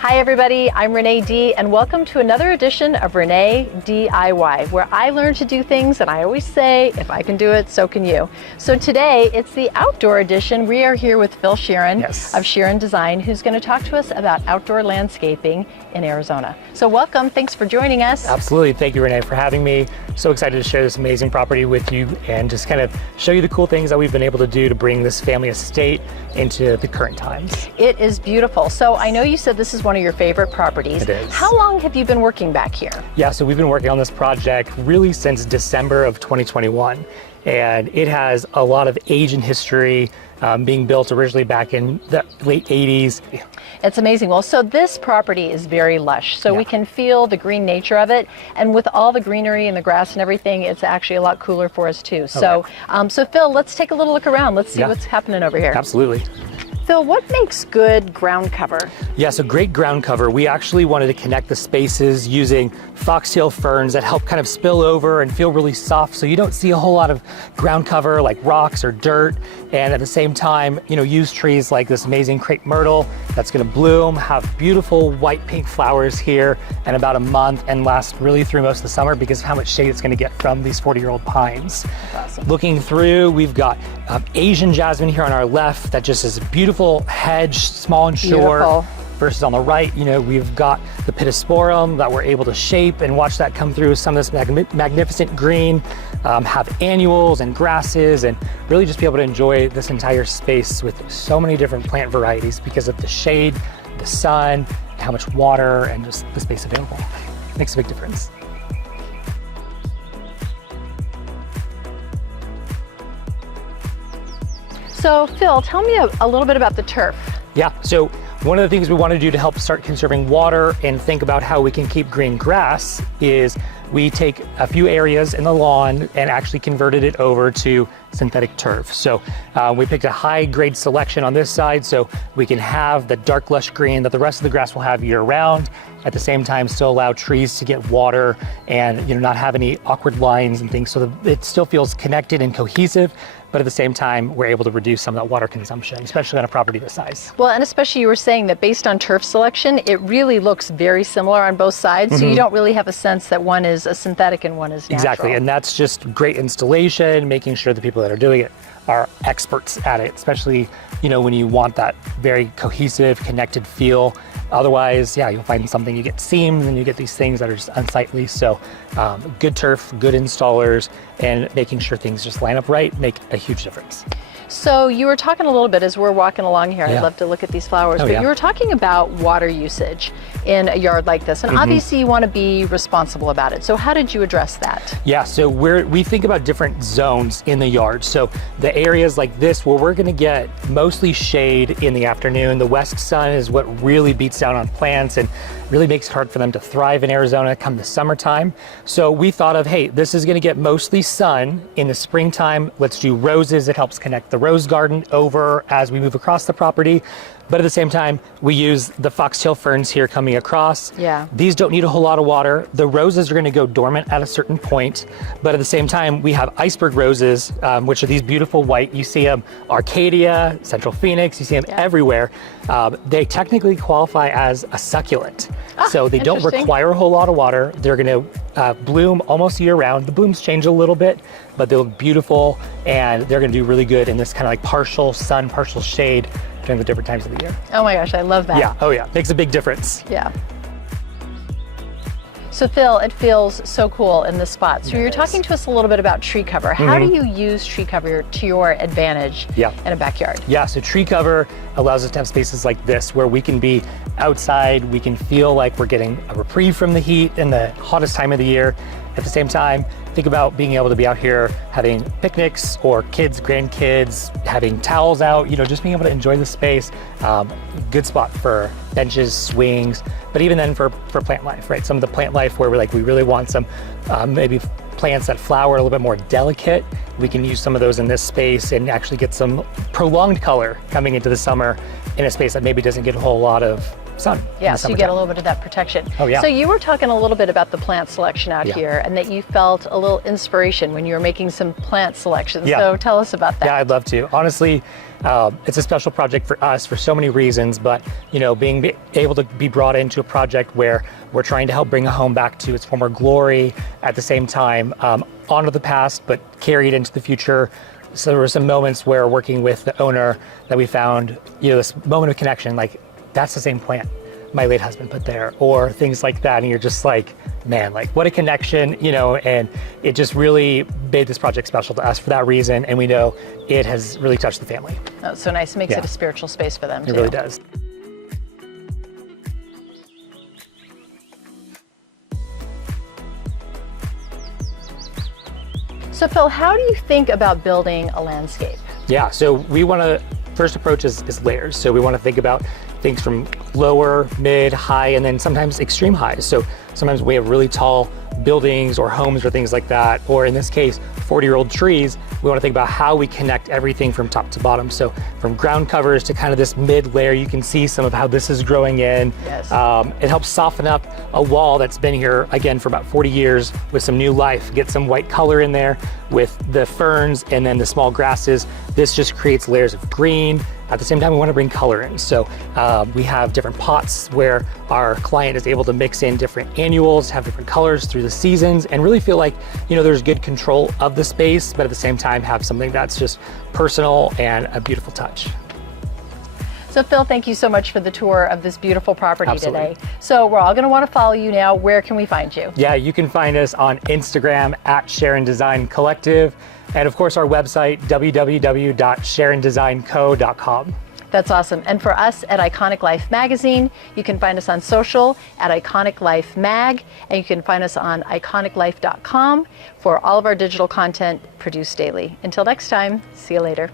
Hi everybody, I'm Renee D, and welcome to another edition of Renee Dee-I-Y, where I learn to do things and I always say, if I can do it, so can you. So today, it's the outdoor edition. We are here with Phil Shearon of Shearon Design, who's going to talk to us about outdoor landscaping in Arizona. So welcome, thanks for joining us. Absolutely, thank you Renee for having me. So excited to share this amazing property with you and just kind of show you the cool things that we've been able to do to bring this family estate into the current times. It is beautiful. So I know you said this is one of your favorite properties. It is. How long have you been working back here? Yeah, so we've been working on this project really since December of 2021. And it has a lot of age and history, being built originally back in the late 80s. It's amazing. Well, so this property is very lush, so we can feel the green nature of it. And with all the greenery and the grass and everything, it's actually a lot cooler for us too. So, so Phil, let's take a little look around. Let's see what's happening over here. Absolutely. Phil, what makes good ground cover? Yeah, so great ground cover. We actually wanted to connect the spaces using foxtail ferns that help kind of spill over and feel really soft, so you don't see a whole lot of ground cover like rocks or dirt. And at the same time, you know, use trees like this amazing crepe myrtle that's going to bloom, have beautiful white pink flowers here in about a month and last really through most of the summer because of how much shade it's going to get from these 40-year-old pines. Awesome. Looking through, we've got Asian jasmine here on our left that just is a beautiful hedge, small and short. Beautiful. Versus on the right, you know, we've got the pittosporum that we're able to shape and watch that come through some of this magnificent green, have annuals and grasses, and really just be able to enjoy this entire space with so many different plant varieties because of the shade, the sun, how much water, and just the space available. It makes a big difference. So Phil, tell me a little bit about the turf. Yeah, so one of the things we want to do to help start conserving water and think about how we can keep green grass is we take a few areas in the lawn and actually converted it over to synthetic turf. So we picked a high grade selection on this side so we can have the dark lush green that the rest of the grass will have year round. At the same time, still allow trees to get water and, you know, not have any awkward lines and things so that it still feels connected and cohesive. But at the same time, we're able to reduce some of that water consumption, especially on a property this size. Well, and especially you were saying that based on turf selection, it really looks very similar on both sides. So you don't really have a sense that one is a synthetic and one is natural. Exactly, and that's just great installation, making sure the people that are doing it are experts at it, especially, you know, when you want that very cohesive, connected feel. Otherwise, yeah, you'll find something, you get seams and you get these things that are just unsightly. So good turf, good installers, and making sure things just line up right make a huge difference. So you were talking a little bit as we're walking along here, I'd love to look at these flowers, but you were talking about water usage in a yard like this, and obviously you want to be responsible about it. So how did you address that? Yeah, so we think about different zones in the yard. So the areas like this where we're gonna get mostly shade in the afternoon, the west sun is what really beats down on plants and really makes it hard for them to thrive in Arizona come the summertime. So we thought of, hey, this is gonna get mostly sun in the springtime. Let's do roses. It helps connect the rose garden over as we move across the property. But at the same time, we use the foxtail ferns here coming across. Yeah. These don't need a whole lot of water. The roses are gonna go dormant at a certain point. But at the same time, we have iceberg roses, which are these beautiful white. You see them Arcadia, Central Phoenix, you see them everywhere. They technically qualify as a succulent. So they don't require a whole lot of water. They're gonna bloom almost year round. The blooms change a little bit, but they look beautiful and they're gonna do really good in this kind of like partial sun, partial shade during the different times of the year. Oh my gosh, I love that. Yeah, oh yeah, makes a big difference. Yeah. So Phil, it feels so cool in this spot. So you're talking to us a little bit about tree cover. How do you use tree cover to your advantage in a backyard? Yeah, so tree cover allows us to have spaces like this where we can be outside, we can feel like we're getting a reprieve from the heat in the hottest time of the year. At the same time, think about being able to be out here having picnics or kids, grandkids, having towels out, you know, just being able to enjoy the space. Good spot for benches, swings, but even then for plant life, right? Some of the plant life where we really want some maybe plants that flower a little bit more delicate. We can use some of those in this space and actually get some prolonged color coming into the summer in a space that maybe doesn't get a whole lot of sun. Yeah, so you get a little bit of that protection. Oh, yeah. So you were talking a little bit about the plant selection out Yeah. here, and that you felt a little inspiration when you were making some plant selections. Yeah. So tell us about that. Yeah, I'd love to. Honestly, it's a special project for us for so many reasons, but being able to be brought into a project where we're trying to help bring a home back to its former glory, at the same time honor the past but carry it into the future. So there were some moments where working with the owner that we found this moment of connection, like that's the same plant my late husband put there, or things like that, and you're just like, man, like what a connection, and it just really made this project special to us for that reason, and we know it has really touched the family. Oh, so nice. It makes it a spiritual space for them too. It really does. So Phil, how do you think about building a landscape? Yeah, so we want to first approach is layers. So we want to think about things from lower, mid, high, and then sometimes extreme highs. So sometimes we have really tall buildings or homes or things like that, or in this case, 40-year-old trees. We want to think about how we connect everything from top to bottom. So from ground covers to kind of this mid layer, you can see some of how this is growing in. Yes. It helps soften up a wall that's been here, again, for about 40 years with some new life. Get some white color in there with the ferns and then the small grasses. This just creates layers of green. At the same time, we want to bring color in. So we have different pots where our client is able to mix in different annuals, have different colors through the seasons, and really feel like, there's good control of the space, but at the same time have something that's just personal and a beautiful touch. So Phil, thank you so much for the tour of this beautiful property Absolutely. today. So we're all going to want to follow you now. Where can we find you? Yeah, you can find us on Instagram at Shearon Design Collective. And of course, our website, www.sharondesignco.com. That's awesome. And for us at Iconic Life Magazine, you can find us on social at Iconic Life Mag, and you can find us on iconiclife.com for all of our digital content produced daily. Until next time, see you later.